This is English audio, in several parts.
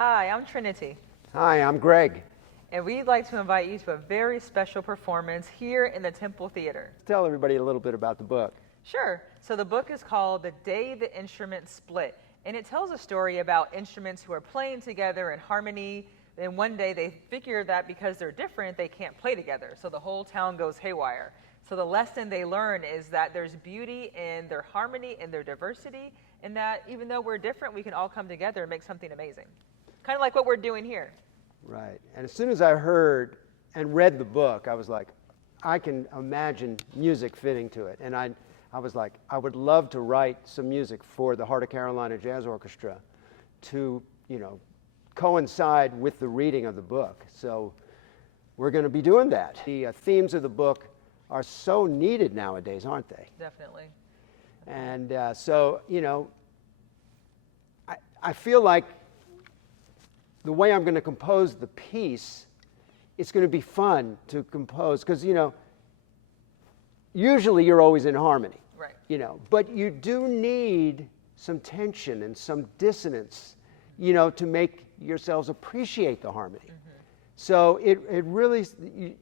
Hi, I'm Trinity, Hi, I'm Greg. and we'd like to invite you to a very special performance here in the Temple Theater. Tell everybody a little bit about the book. Sure. So the book is called The Day the Instruments Split, and it tells a story about instruments who are playing together in harmony. Then one day they figure that because they're different, they can't play together. So the whole town goes haywire. So the lesson they learn is that there's beauty in their harmony and their diversity, and that even though we're different, we can all come together and make something amazing. Kind of like what we're doing here. Right. And as soon as I heard and read the book, I was like, I can imagine music fitting to it. And I was like, I would love to write some music for the Heart of Carolina Jazz Orchestra to, coincide with the reading of the book. So we're going to be doing that. The themes of the book are so needed nowadays, aren't they? Definitely. And I feel like the way I'm going to compose the piece, it's going to be fun to compose because, usually you're always in harmony. Right. But you do need some tension and some dissonance, to make yourselves appreciate the harmony. Mm-hmm. So it really,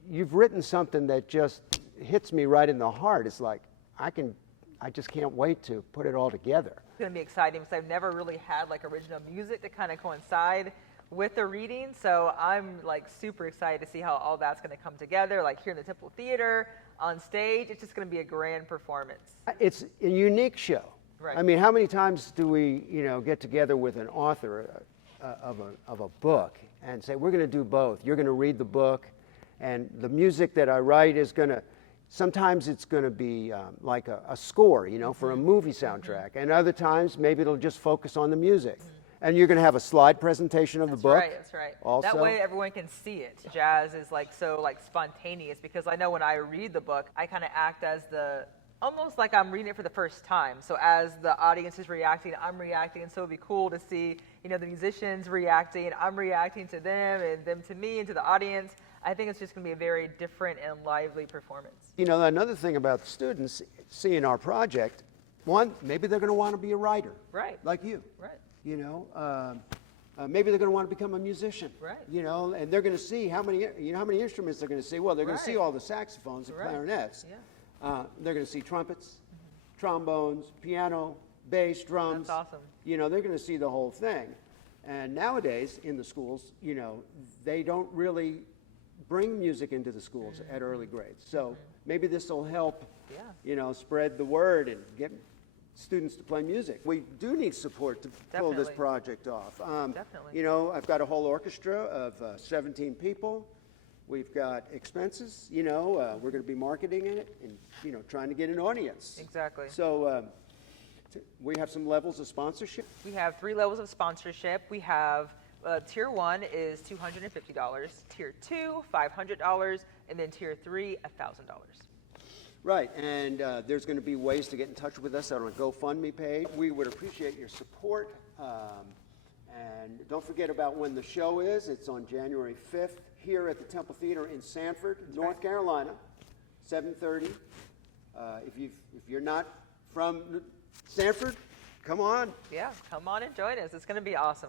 you've written something that just hits me right in the heart. It's like, I just can't wait to put it all together. It's going to be exciting because I've never really had like original music to kind of coincide with the reading, so I'm like super excited to see how all that's going to come together, like here in the Temple Theater, on stage. It's just going to be a grand performance. It's a unique show. Right. I mean, how many times do we, get together with an author of a book and say, we're going to do both. You're going to read the book, and the music that I write is going to, sometimes it's going to be like a score, for a movie soundtrack, and other times maybe it'll just focus on the music. And you're going to have a slide presentation of the book? That's right. Also? That way everyone can see it. Jazz is so spontaneous because I know when I read the book, I kind of act as almost like I'm reading it for the first time. So as the audience is reacting, I'm reacting. And so it'd be cool to see, the musicians reacting. I'm reacting to them and them to me and to the audience. I think it's just going to be a very different and lively performance. Another thing about the students seeing our project, one, maybe they're going to want to be a writer. Right. Like you. Right. Maybe they're going to want to become a musician. Right. And they're going to see how many instruments they're going to see. Well, they're going to see all the saxophones and Right. clarinets. Yeah. They're going to see trumpets, trombones, piano, bass, drums. That's awesome. They're going to see the whole thing. And nowadays in the schools, they don't really bring music into the schools at early grades. So maybe this will help, spread the word and get students to play music. We do need support to pull this project off. Definitely. I've got a whole orchestra of 17 people. We've got expenses, we're going to be marketing it and, trying to get an audience. Exactly. So we have some levels of sponsorship. We have 3 levels of sponsorship. We have Tier 1 is $250, Tier 2, $500, and then Tier 3, $1,000. Right, and there's going to be ways to get in touch with us on a GoFundMe page. We would appreciate your support. And don't forget about when the show is. It's on January 5th here at the Temple Theater in Sanford, North Carolina, 7:30. If you're not from Sanford, come on. Yeah, come on and join us. It's going to be awesome.